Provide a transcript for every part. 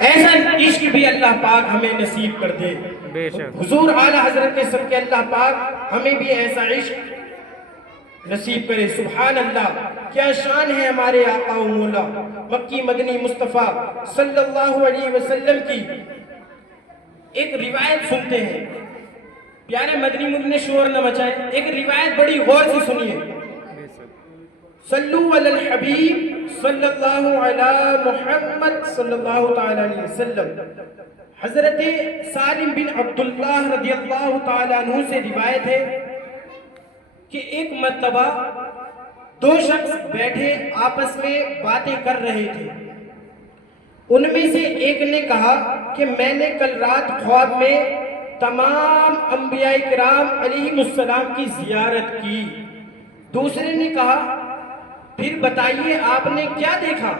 ایسا عشق بھی اللہ پاک ہمیں نصیب کر دے. حضور اعلیٰ حضرت کے صدقے اللہ پاک ہمیں بھی ایسا عشق نصیب کرے. سبحان اللہ، کیا شان ہے ہمارے آقا و مولا مکی مدنی مصطفیٰ صلی اللہ علیہ وسلم کی. ایک روایت سنتے ہیں، پیارے مدنی مدنی نے شور نہ مچائے. ایک روایت بڑی غور سے سنیے. صلو علی الحبیب صلی اللہ علی محمد صلی اللہ تعالی علیہ وسلم. حضرت سالم بن عبداللہ رضی اللہ تعالیٰ عنہ سے روایت ہے کہ ایک مرتبہ دو شخص بیٹھے آپس میں باتیں کر رہے تھے. ان میں سے ایک نے کہا کہ میں نے کل رات خواب میں تمام انبیاء کرام علیہم السلام کی زیارت کی. دوسرے نے کہا پھر بتائیے آپ نے کیا دیکھا؟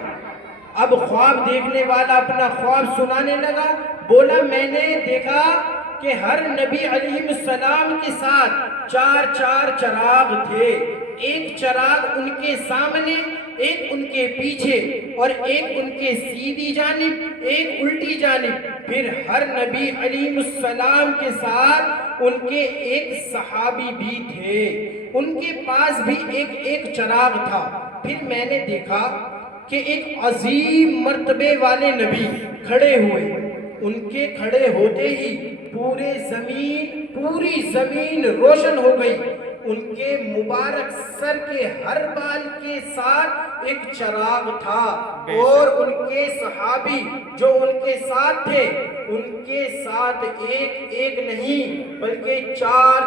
اب خواب دیکھنے والا اپنا خواب سنانے لگا. بولا میں نے دیکھا کہ ہر نبی علیہ السلام کے ساتھ چار چراغ تھے. ایک چراغ ان کے سامنے، ایک ان کے پیچھے، اور ایک ان کے سیدھی جانب، ایک الٹی جانب. پھر ہر نبی علیہ السلام کے ساتھ ان کے ایک صحابی بھی تھے، ان کے پاس بھی ایک چراغ تھا. پھر میں نے دیکھا کہ ایک عظیم مرتبے والے نبی کھڑے ہوئے. ان کے کھڑے ہوتے ہی پوری زمین روشن ہو گئی. ان کے مبارک سر کے ہر بال کے ساتھ ایک چراغ تھا، اور ان کے صحابی جو ان کے ساتھ تھے ان کے ساتھ ایک نہیں بلکہ چار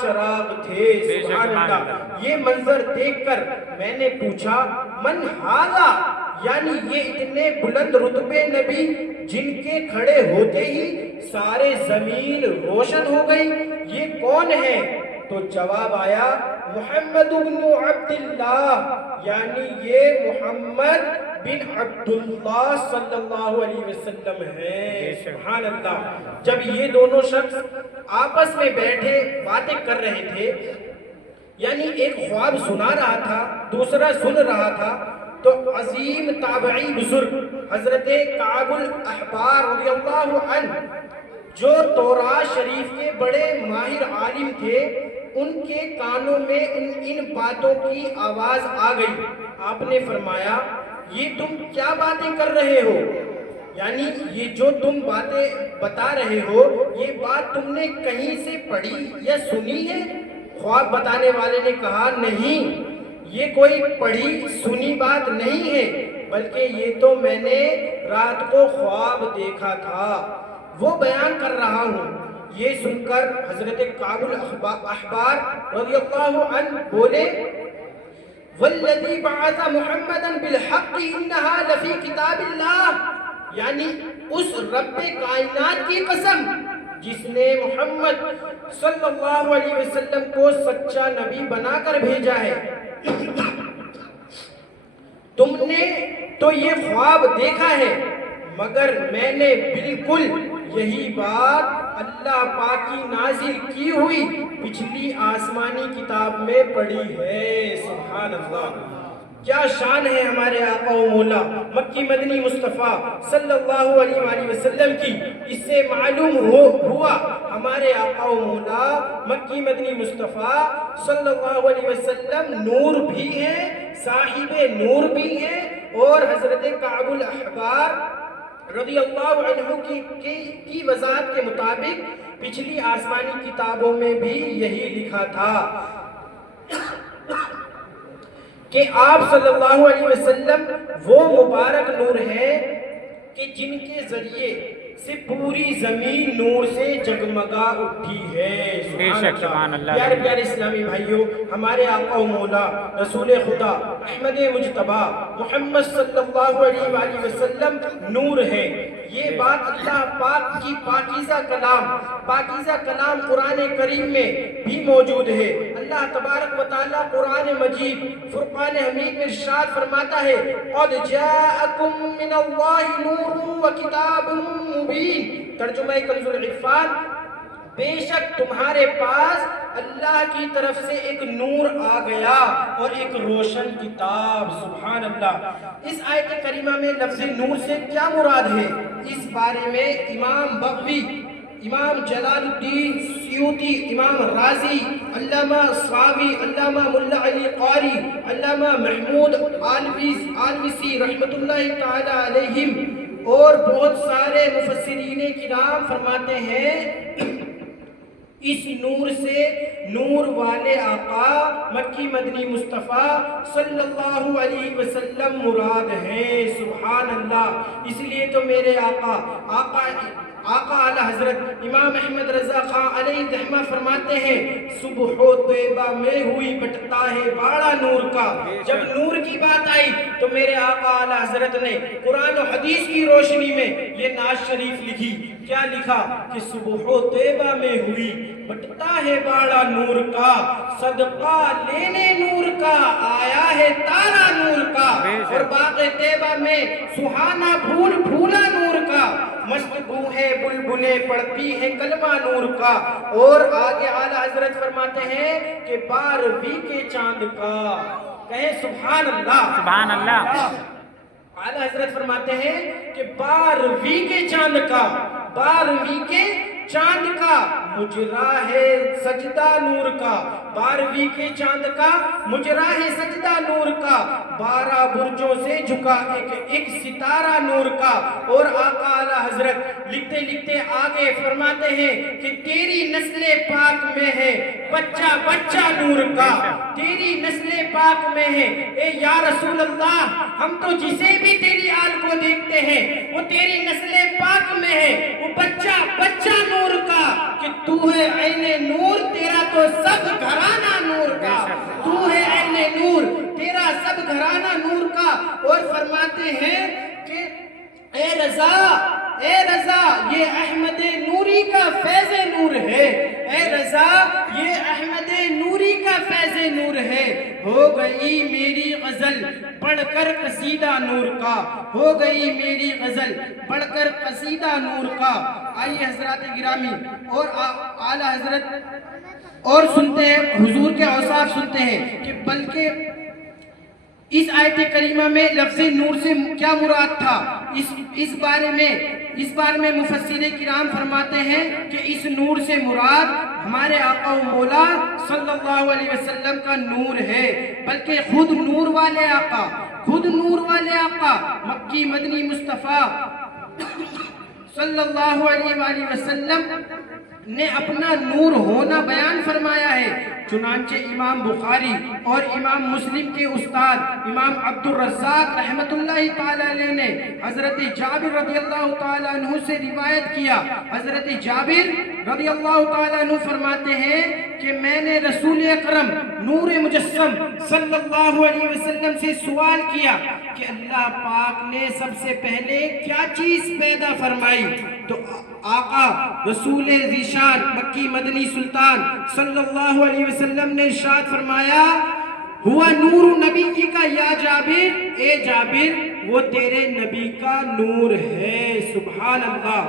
چراغ تھے. سبحان اللہ. یہ منظر دیکھ کر میں نے پوچھا من ھذا، یعنی یہ اتنے بلند رتبے نبی جن کے کھڑے ہوتے ہی سارے زمین روشن ہو گئی، یہ کون ہے؟ تو جواب آیا محمد بن عبداللہ، یعنی یہ محمد بن عبداللہ صلی اللہ علیہ وسلم ہے. سبحان اللہ. جب یہ دونوں شخص آپس میں بیٹھے باتیں کر رہے تھے، یعنی ایک خواب سنا رہا تھا دوسرا سن رہا تھا، تو عظیم تابعی بزرگ حضرت کعب الاحبار رضی اللہ عنہ جو تورات شریف کے بڑے ماہر عالم تھے، ان کے کانوں میں ان باتوں کی آواز آ گئی. آپ نے فرمایا یہ تم کیا باتیں کر رہے ہو؟ یعنی یہ جو تم باتیں بتا رہے ہو یہ بات تم نے کہیں سے پڑھی یا سنی ہے؟ خواب بتانے والے نے کہا نہیں، یہ کوئی پڑھی سنی بات نہیں ہے، بلکہ یہ تو میں نے رات کو خواب دیکھا تھا، وہ بیان کر رہا ہوں. یہ سن کر حضرت کعب الاحبار رضی اللہ عنہ بولے والذی بعث محمدا بالحق انہا لفی کتاب اللہ، یعنی اس رب کائنات کی قسم جس نے محمد صلی اللہ علیہ وسلم کو سچا نبی بنا کر بھیجا ہے. تم نے تو یہ خواب دیکھا ہے، مگر میں نے بالکل یہی بات اللہ پاک کی نازل کی ہوئی پچھلی آسمانی کتاب میں پڑھی ہے. سبحان اللہ. کیا شان ہے ہمارے آقا و مولا مکی مدنی مصطفیٰ صلی اللہ علیہ وآلہ وسلم کی. اس سے معلوم ہوا ہمارے آقا و مولا مکی مدنی مصطفیٰ صلی اللہ علیہ وسلم نور بھی ہیں، صاحب نور بھی ہیں، اور حضرت کعب الاحبار رضی اللہ عنہ کی وضاحت کے مطابق پچھلی آسمانی کتابوں میں بھی یہی لکھا تھا کہ آپ صلی اللہ علیہ وسلم وہ مبارک نور ہیں کہ جن کے ذریعے سے پوری زمین نور سے جگمگا اٹھی ہے. سبحان اللہ. پیارے پیارے اسلامی بھائیوں، ہمارے آقا و مولا رسول خدا احمد مجتبی محمد صلی اللہ علیہ وآلہ وسلم نور ہے. یہ بات اللہ پاک کی پاکیزہ کلام قرآن کریم میں بھی موجود ہے. اللہ تبارک و تعالیٰ قرآن مجید فرقان حمید میں ارشاد فرماتا ہے قد جاءکم من اللہ نور و کتاب مبین. ترجمہ کنز العرفان بے شک تمہارے پاس اللہ کی طرف سے ایک نور آ گیا اور ایک روشن کتاب. سبحان اللہ. اس آیت کریمہ میں لفظ نور سے کیا مراد ہے؟ اس بارے میں امام بغوی، امام جلال الدین سیوطی، امام رازی، علامہ صاوی، علامہ ملا علی قاری، علامہ محمود آلوسی رحمت اللہ تعالی علیہم اور بہت سارے مفسرین کرام فرماتے ہیں اس نور سے نور والے آقا مکی مدنی مصطفیٰ صلی اللہ علیہ وسلم مراد ہیں. سبحان اللہ. اس لیے تو میرے آقا اعلی حضرت امام احمد رضا خان علیہ رحمہ فرماتے ہیں صبح و طیبہ میں ہوئی بٹتا ہے باڑا نور کا. جب نور کی بات آئی تو میرے آقا اعلی حضرت نے قرآن و حدیث کی روشنی میں یہ نعت شریف لکھی. کیا لکھا کہ صبح و طیبہ میں ہوئی بٹتا ہے باڑا نور کا، صدقہ لینے نور کا آیا ہے تارا نور کا، اور باغ طیبہ میں سہانا پھول پھولا نور کا، مست بوہے بلبلیں پڑتی ہیں کلمہ نور کا. اور آگے اعلیٰ حضرت فرماتے ہیں کہ 12ویں کے چاند کا. کہیں سبحان اللہ. سبحان اللہ. اعلیٰ حضرت فرماتے ہیں کہ 12ویں کے چاند کا، 12ویں کے چاند کا مجرا ہے سجدہ نور کا، 12ویں کے چاند کا مجرا ہے سجدہ نور کا، 12 برجوں سے جھکا ایک ستارہ نور کا. اور آقا اعلیٰ حضرت لکھتے لکھتے آگے فرماتے ہیں کہ تیری نسل پاک میں ہے بچہ بچہ نور کا، تیری نسل پاک میں ہے. اے یا رسول اللہ، ہم تو جسے بھی تیری آل کو دیکھتے ہیں وہ تیری نسل پاک میں ہے، وہ بچہ بچہ نور کا. کہ تو ہے عین نور، تیرا تو سب گھرانہ نور کا، تو ہے عین نور، تیرا سب گھرانہ نور کا. اور فرماتے ہیں کہ اے رضا، اے رضا یہ احمد نوری کا فیض نور ہے، اے رضا یہ احمد نوری کا فیض نور ہے. ہو گئی میری غزل پڑھ کر قصیدہ نور کا، ہو گئی میری غزل پڑھ کر قصیدہ نور کا. آئیے حضرات گرامی اور اعلیٰ حضرت اور سنتے ہیں حضور کے اوصاف سنتے ہیں کہ بلکہ اس آیت کریمہ میں لفظ نور سے کیا مراد تھا. اس بارے میں مفسر کرام فرماتے ہیں کہ اس نور سے مراد ہمارے آقا و مولا صلی اللہ علیہ وسلم کا نور ہے، بلکہ خود نور والے آقا مکی مدنی مصطفیٰ صلی اللہ علیہ وآلہ وسلم نے اپنا نور ہونا بیان فرمایا ہے. چنانچہ امام بخاری اور امام مسلم کے استاد امام عبد الرزاق رحمت اللہ تعالیٰ علیہ نے حضرت جابر رضی اللہ تعالیٰ عنہ سے روایت کیا. حضرت جابر رضی اللہ تعالیٰ عنہ فرماتے ہیں کہ میں نے رسول اکرم نور مجسم صلی اللہ علیہ وسلم سے سوال کیا کہ اللہ پاک نے سب سے پہلے کیا چیز پیدا فرمائی؟ تو آقا رسول ذیشان مکی مدنی سلطان صلی اللہ علیہ وسلم نے ارشاد فرمایا ہوا نور نبی کا یا جابر، اے جابر وہ تیرے نبی کا نور ہے. سبحان اللہ.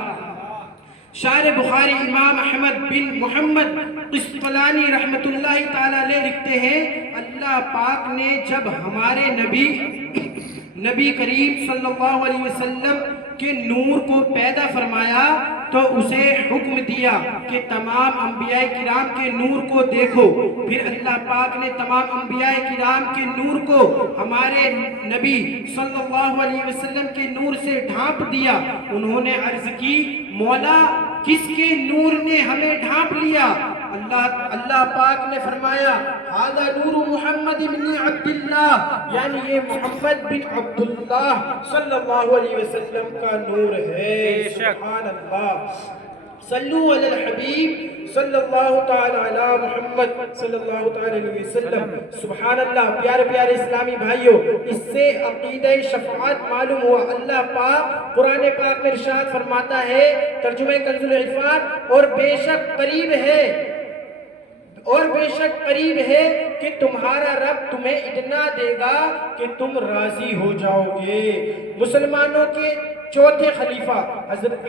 شاعر بخاری امام احمد بن محمد قسطلانی رحمت اللہ تعالیٰ علیہ لکھتے ہیں اللہ پاک نے جب ہمارے نبی کریم صلی اللہ علیہ وسلم کے نور کو پیدا فرمایا تو اسے حکم دیا کہ تمام انبیاء کرام کے نور کو دیکھو. پھر اللہ پاک نے تمام انبیاء کرام کے نور کو ہمارے نبی صلی اللہ علیہ وسلم کے نور سے ڈھانپ دیا. انہوں نے عرض کی مولا کس کے نور نے ہمیں ڈھانپ لیا؟ اللہ پاک نے فرمایا ھذا نور محمد بن عبداللہ، یعنی یہ محمد بن عبداللہ صلی اللہ علیہ وسلم کا نور ہے. سبحان اللہ. صلو علی الحبیب صلی اللہ تعالی علی محمد صلی اللہ تعالی علیہ وسلم. سبحان اللہ. پیارے پیارے اسلامی بھائیوں، اس سے عقیدہ شفاعت معلوم ہوا. اللہ پاک قرآن پاک میں ارشاد فرماتا ہے ترجمہ کنز العرفان اور بے شک قریب ہے کہ تمہارا رب تمہیں اتنا دے گا کہ تم راضی ہو جاؤ گے. مسلمانوں کے چوتھے خلیفہ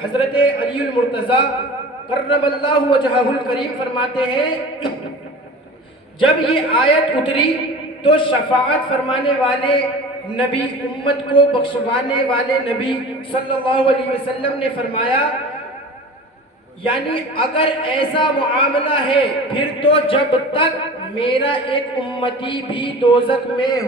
حضرت علی المرتضیٰ کرم اللہ وجہہ الکریم فرماتے ہیں جب یہ آیت اتری تو شفاعت فرمانے والے نبی، امت کو بخشوانے والے نبی صلی اللہ علیہ وسلم نے فرمایا یعنی اگر ایسا معاملہ ہے پھر تو جب تک میرا ایک امتی بھی دوزخ میں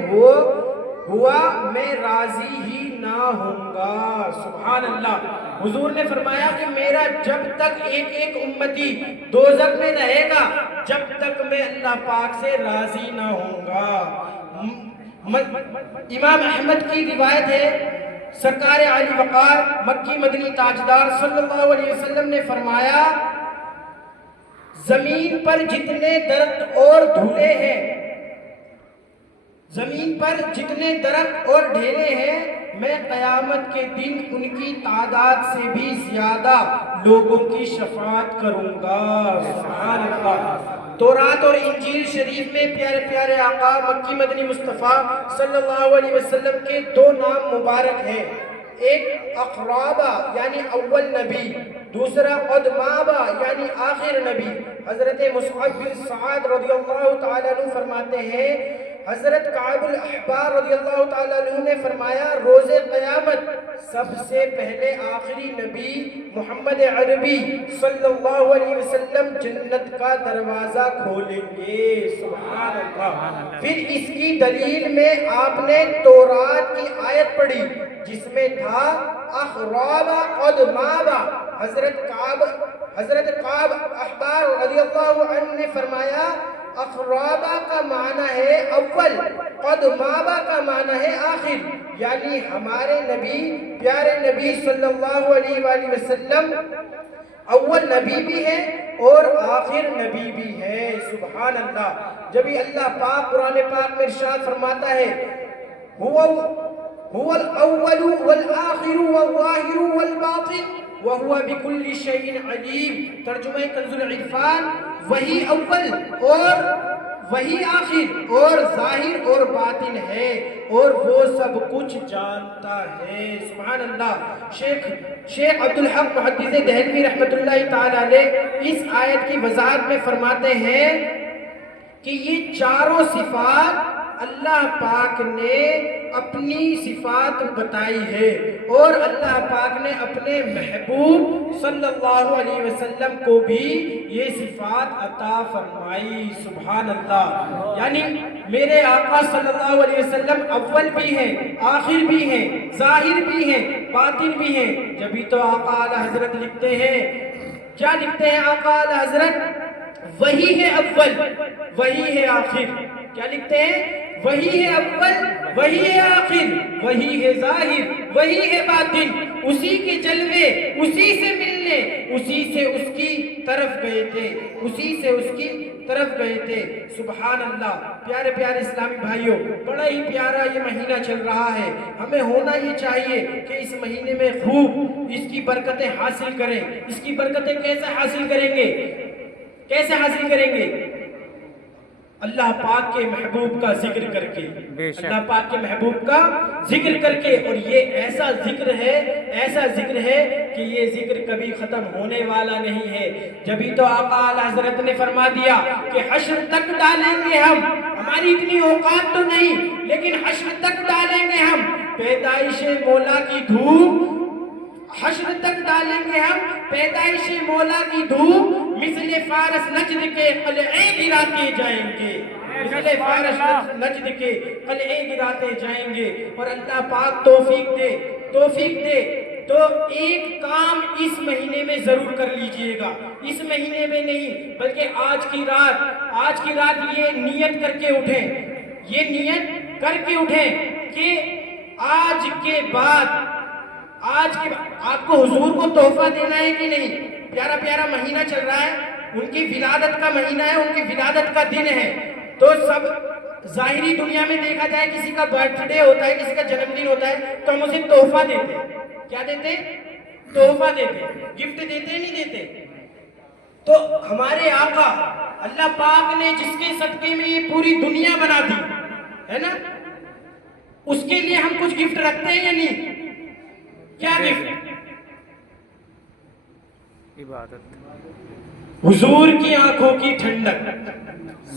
ہوا میں راضی ہی نہ ہوں گا۔ سبحان اللہ۔ حضور نے فرمایا کہ میرا جب تک ایک امتی دوزخ میں رہے گا جب تک میں اللہ پاک سے راضی نہ ہوں گا۔ امام احمد کی روایت ہے، سرکار علی وقار مکی مدنی تاجدار صلی اللہ علیہ وسلم نے فرمایا زمین پر جتنے درخت اور دھولے ہیں، زمین پر جتنے درخت اور ڈھیلے ہیں، میں قیامت کے دن ان کی تعداد سے بھی زیادہ لوگوں کی شفاعت کروں گا۔ سبحان اللہ۔ تورات اور انجیل شریف میں پیارے پیارے آقا مکی مدنی مصطفیٰ صلی اللہ علیہ وسلم کے دو نام مبارک ہیں، ایک اقرابہ یعنی اول نبی، دوسرا قدمابہ یعنی آخر نبی۔ حضرت مصعب بن سعد رضی اللہ تعالیٰ عنہ فرماتے ہیں حضرت کعب الاحبار رضی اللہ تعالیٰ عنہ نے فرمایا روز قیامت سب سے پہلے آخری نبی محمد عربی صلی اللہ علیہ وسلم جنت کا دروازہ کھولیں گے۔ سبحان اللہ۔ پھر اس کی دلیل میں آپ نے تورات کی آیت پڑھی جس میں تھا اخرابا قدمابا۔ حضرت کعب احبار رضی اللہ عنہ نے فرمایا اخرابا کا معنی ہے اول، قدمابا کا معنی ہے آخر، یعنی ہمارے نبی پیارے نبی صلی اللہ علیہ وآلہ وسلم اول نبی بھی ہے اور آخر نبی بھی ہے۔ سبحان اللہ۔ جب ہی اللہ پاک قرآن پاک میں ارشاد فرماتا ہے هو الأول والآخر والظاہر والباطن وهو بكل شيء علیم۔ ترجمہ کنز العرفان، وہی اول اور وہی آخر اور ظاہر اور باطن ہے اور وہ سب کچھ جانتا ہے۔ سبحان اللہ۔ شیخ عبدالحق محدث دہلوی رحمۃ اللہ تعالیٰ علیہ اس آیت کی وضاحت میں فرماتے ہیں کہ یہ چاروں صفات اللہ پاک نے اپنی صفات بتائی ہے اور اللہ پاک نے اپنے محبوب صلی اللہ علیہ وسلم کو بھی یہ صفات عطا فرمائی۔ سبحان اللہ۔ یعنی میرے آقا صلی اللہ علیہ وسلم اول بھی ہیں، آخر بھی ہیں، ظاہر بھی ہیں، باطن بھی ہیں۔ جبھی تو آقا اعلی حضرت لکھتے ہیں، کیا لکھتے ہیں آقا اعلی حضرت؟ وہی ہے اول، وہی ہے آخر۔ کیا لکھتے ہیں؟ وہی ہے اول، وہی ہے آخر، وہی ہے ظاہر، وہی ہے باطن۔ اسی کے جلوے اسی سے ملنے اسی سے اس کی طرف گئے تھے، اسی سے اس کی طرف گئے تھے۔ سبحان اللہ۔ پیارے پیارے اسلامی بھائیوں، بڑا ہی پیارا یہ مہینہ چل رہا ہے۔ ہمیں ہونا یہ چاہیے کہ اس مہینے میں خوب اس کی برکتیں حاصل کریں۔ اس کی برکتیں کیسے حاصل کریں گے؟ کیسے حاصل کریں گے؟ اللہ پاک کے محبوب کا ذکر کر کے، اللہ پاک کے محبوب کا ذکر کر کے۔ اور یہ ایسا ذکر ہے، ایسا ذکر ہے کہ یہ ذکر کبھی ختم ہونے والا نہیں ہے۔ جبھی تو آقا اعلی حضرت نے فرما دیا کہ حشر تک ڈالیں گے ہم، ہماری اتنی اوقات تو نہیں لیکن حشر تک ڈالیں گے ہم پیدائش مولا کی دھوم، حشر تک ڈالیں گے ہم پیدائش مولا کی دھوم، مثل فارس نجد کے قلعے گراتے جائیں گے، مثل فارس نجد کے قلعے گراتے جائیں گے۔ اور اللہ پاک توفیق دے تو ایک کام اس مہینے میں ضرور کر لیجئے گا، اس مہینے میں نہیں بلکہ آج کی رات یہ نیت کر کے اٹھیں، یہ نیت کر کے اٹھیں کہ آج کے بعد آپ کو حضور کو تحفہ دینا ہے کہ نہیں؟ پیارا پیارا مہینہ چل رہا ہے، ان کی ولادت کا مہینہ ہے، ان کی ولادت کا دن ہے، تو سب ظاہری دنیا میں دیکھا جائے کسی کا برتھ ڈے ہوتا ہے، کسی کا جنم دن ہوتا ہے تو ہم اسے تحفہ دیتے ہیں۔ کیا دیتے ہیں؟ تحفہ دیتے ہیں، گفٹ دیتے ہیں، نہیں دیتے؟ تو ہمارے آقا اللہ پاک نے جس کے صدقے میں یہ پوری دنیا بنا دی ہے نا، اس کے لیے ہم کچھ گفٹ رکھتے ہیں یا نہیں؟ کیا گفٹ؟ عبادت، حضور کی آنکھوں کی ٹھنڈک،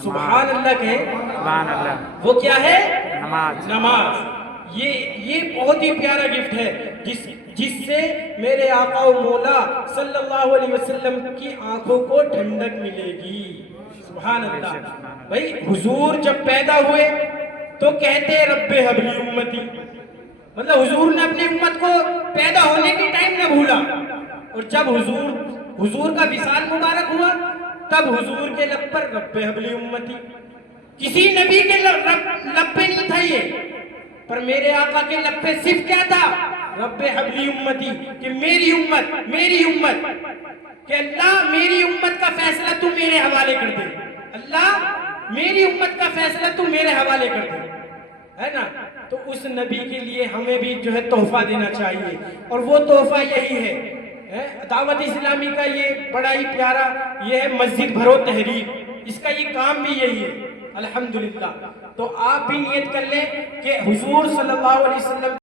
سبحان اللہ کہیں، سبحان اللہ، وہ کیا ہے؟ نماز، نماز۔ یہ بہت ہی پیارا گفٹ ہے جس سے میرے آقا و مولا صلی اللہ علیہ وسلم کی آنکھوں کو ٹھنڈک ملے گی۔ سبحان اللہ۔ بھائی حضور جب پیدا ہوئے تو کہتے رب حبلی امتی، مطلب حضور نے اپنی امت کو پیدا ہونے کے ٹائم نہ بھولا، اور جب حضور کا وصال مبارک ہوا تب حضور کے لب پر رب حبلی امتی، کسی نبی کے لب پہ نہیں تھا یہ، پر میرے آقا کے لب پہ صرف کیا تھا؟ رب حبلی امتی، کہ میری امت، کہ اللہ میری امت کا فیصلہ تو میرے حوالے کر دے، اللہ میری امت کا فیصلہ تو میرے حوالے کر دے، ہے نا؟ تو اس نبی کے لیے ہمیں بھی جو ہے تحفہ دینا چاہیے، اور وہ تحفہ یہی ہے دعوت اسلامی کا۔ یہ بڑا ہی پیارا یہ ہے مسجد بھرو تحریک، اس کا یہ کام بھی یہی ہے الحمدللہ۔ تو آپ بھی نیت کر لیں کہ حضور صلی اللہ علیہ وسلم